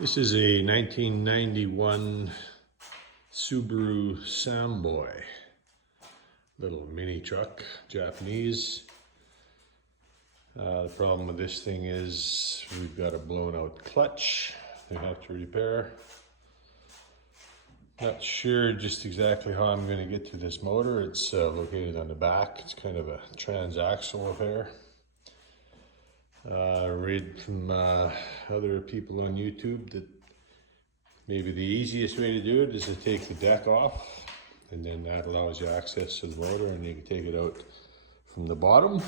This is a 1991 Subaru Sambar, little mini truck, Japanese. The problem with this thing is we've got a blown out clutch they have to repair. Not sure just exactly how I'm going to get to this motor. It's located on the back. It's kind of a transaxle affair. Read from other people on YouTube that maybe the easiest way to do it is to take the deck off, and then that allows you access to the motor and you can take it out from the bottom.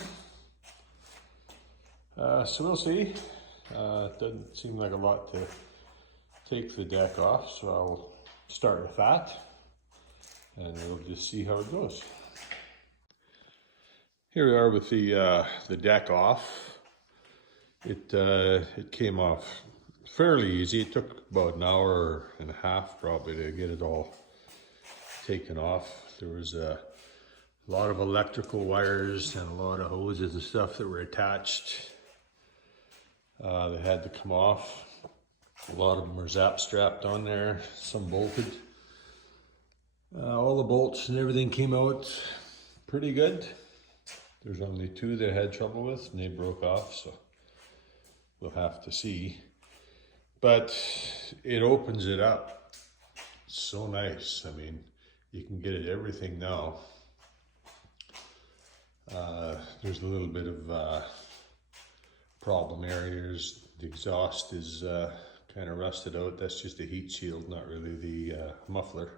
So we'll see. It doesn't seem like a lot to take the deck off, so I'll start with that and we'll just see how it goes. Here we are with the deck off. It came off fairly easy. It took about an hour and a half probably to get it all taken off. There was a lot of electrical wires and a lot of hoses and stuff that were attached. They had to come off. A lot of them were zap strapped on there, some bolted. All the bolts and everything came out pretty good. There's only two that I had trouble with and they broke off, so we'll have to see. But it opens it up. It's so nice. I mean, you can get at everything now. There's a little bit of problem areas. The exhaust is kind of rusted out. That's just a heat shield, not really the muffler.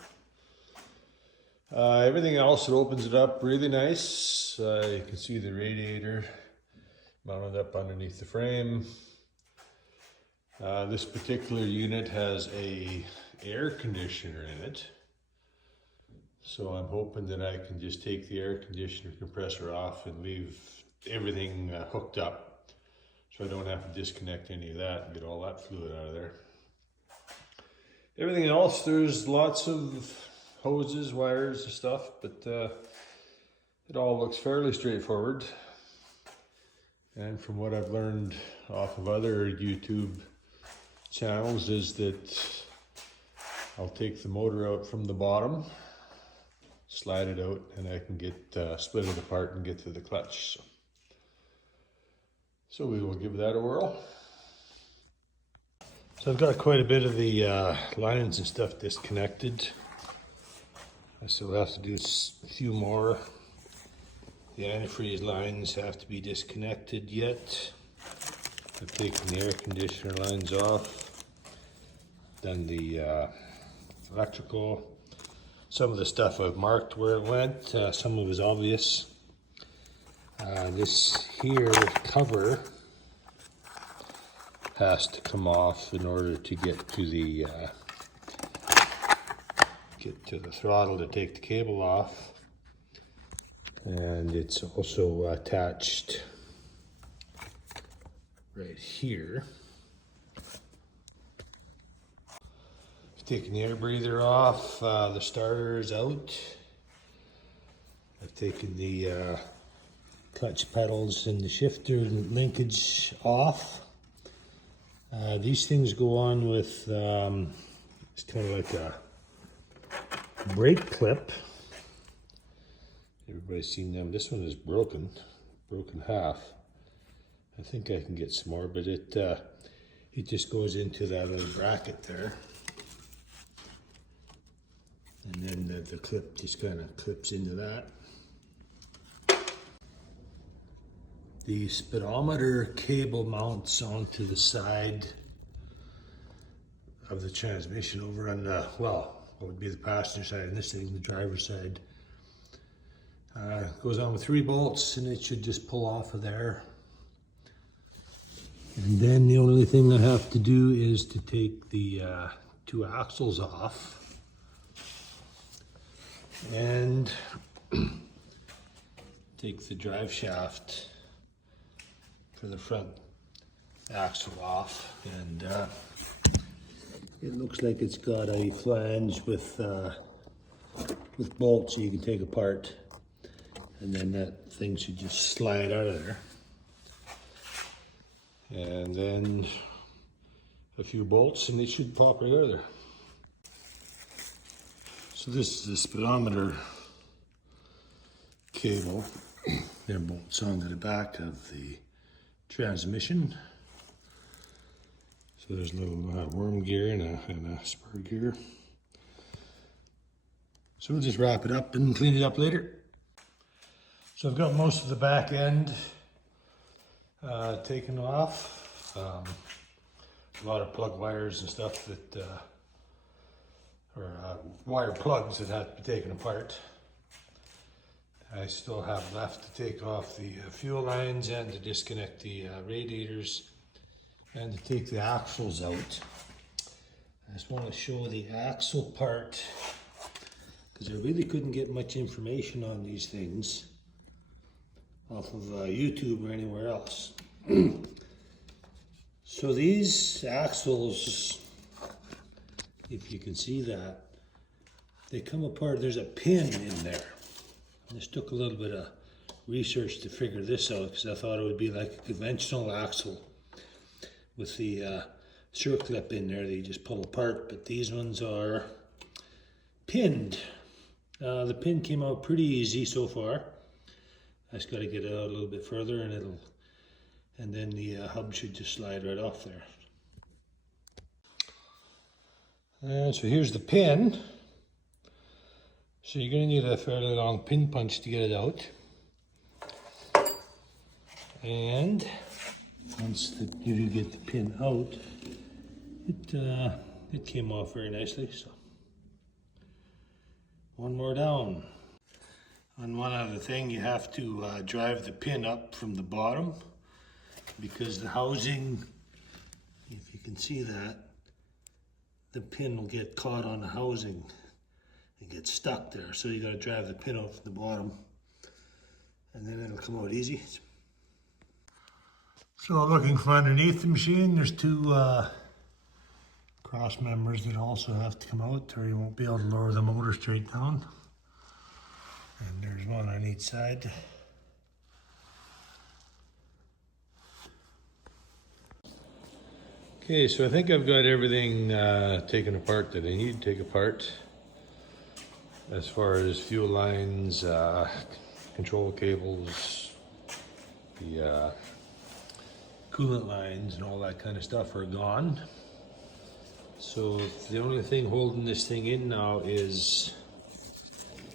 Everything else, it opens it up really nice. You can see the radiator mounted up underneath the frame. This particular unit has a air conditioner in it. So I'm hoping that I can just take the air conditioner compressor off and leave everything hooked up. So I don't have to disconnect any of that and get all that fluid out of there. Everything else, there's lots of hoses, wires and stuff, but it all looks fairly straightforward. And from what I've learned off of other YouTube channels is that I'll take the motor out from the bottom, slide it out, and I can get split it apart and get to the clutch. So we will give that a whirl. So I've got quite a bit of the lines and stuff disconnected. I still have to do a few more. The antifreeze lines have to be disconnected yet. I've taken the air conditioner lines off, done the electrical. Some of the stuff I've marked where it went, some of it is obvious. This here cover has to come off in order to get to the throttle to take the cable off, and it's also attached right here. I've taken the air breather off, the starter is out. I've taken the clutch pedals and the shifter linkage off. These things go on with, it's kind of like a brake clip. Everybody's seen them. This one is broken half. I think I can get some more, but it just goes into that little bracket there. And then the clip just kind of clips into that. The speedometer cable mounts onto the side of the transmission over on the, well, what would be the passenger side, and this thing, the driver's side. Goes on with 3 bolts and it should just pull off of there. And then the only thing I have to do is to take the 2 axles off and take the drive shaft for the front axle off, and it looks like it's got a flange with bolts you can take apart, and then that thing should just slide out of there. And then a few bolts and it should pop right out of there. So this is the speedometer cable. There bolts onto the back of the transmission. So there's a little worm gear and a spur gear. So we'll just wrap it up and clean it up later. So I've got most of the back end taken off. A lot of plug wires and stuff that, wire plugs that have to be taken apart. I still have left to take off the fuel lines and to disconnect the radiators and to take the axles out. I just want to show the axle part because I really couldn't get much information on these things off of YouTube or anywhere else. So these axles, if you can see that, they come apart. There's a pin in there. This took a little bit of research to figure this out because I thought it would be like a conventional axle with the circlip in there that you just pull apart, but these ones are pinned. The pin came out pretty easy so far. I just got to get it out a little bit further and then the hub should just slide right off there. And so here's the pin. So you're going to need a fairly long pin punch to get it out. And once you do get the pin out, it came off very nicely. So one more down. On one other thing, you have to drive the pin up from the bottom because the housing, if you can see that, the pin will get caught on the housing and get stuck there. So you got to drive the pin out from the bottom and then it'll come out easy. So looking from underneath the machine, there's two cross members that also have to come out or you won't be able to lower the motor straight down. And there's one on each side. Okay, so I think I've got everything taken apart that I need to take apart. As far as fuel lines, control cables, the coolant lines and all that kind of stuff are gone. So the only thing holding this thing in now is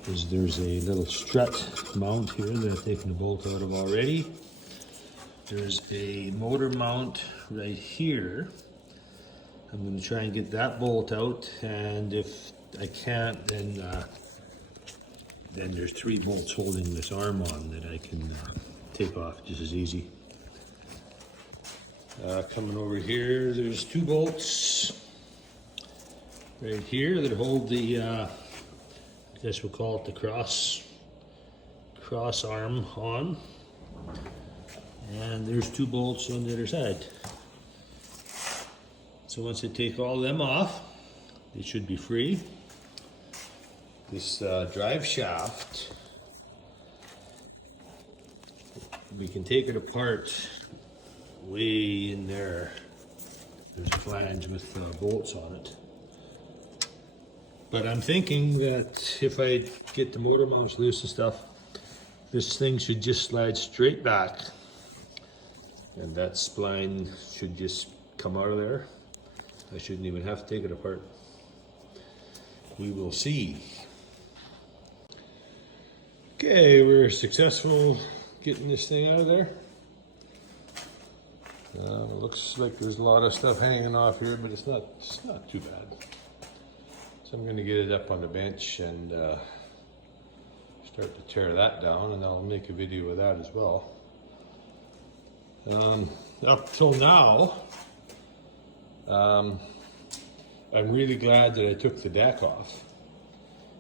there's a little strut mount here that I've taken the bolt out of already. There's a motor mount right here. I'm going to try and get that bolt out, and if I can't, then there's 3 bolts holding this arm on that I can take off just as easy. Coming over here, there's 2 bolts right here that hold the, I guess we'll call it the cross arm on. And there's 2 bolts on the other side. So once I take all them off, they should be free. This drive shaft, we can take it apart way in there. There's a flange with bolts on it. But I'm thinking that if I get the motor mounts loose and stuff, this thing should just slide straight back. And that spline should just come out of there. I shouldn't even have to take it apart. We will see. Okay, we're successful getting this thing out of there. Looks like there's a lot of stuff hanging off here, but it's not too bad. So I'm going to get it up on the bench and start to tear that down, and I'll make a video of that as well. Up till now, I'm really glad that I took the deck off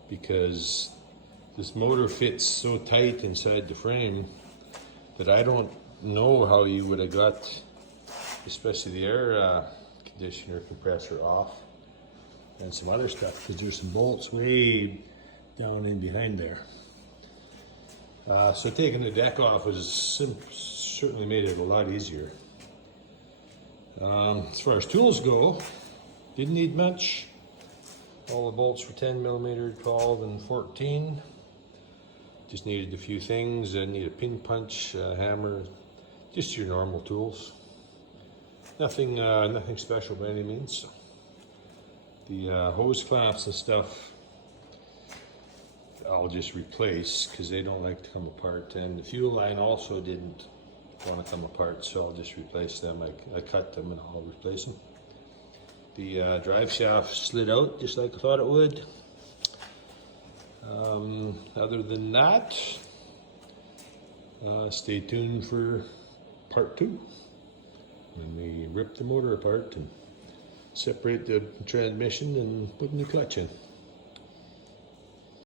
because this motor fits so tight inside the frame that I don't know how you would have got, especially the air conditioner compressor off and some other stuff, because there's some bolts way down in behind there. So taking the deck off was certainly made it a lot easier. As far as tools go, didn't need much. All the bolts were 10mm, 12 and 14. Just needed a few things. I need a pin punch, a hammer, just your normal tools. Nothing special by any means. The hose clamps and stuff, I'll just replace because they don't like to come apart. And the fuel line also didn't want to come apart, so I'll just replace them. I cut them and I'll replace them. The drive shaft slid out just like I thought it would. Other than that, stay tuned for part 2 when we rip the motor apart and separate the transmission and put a new clutch in.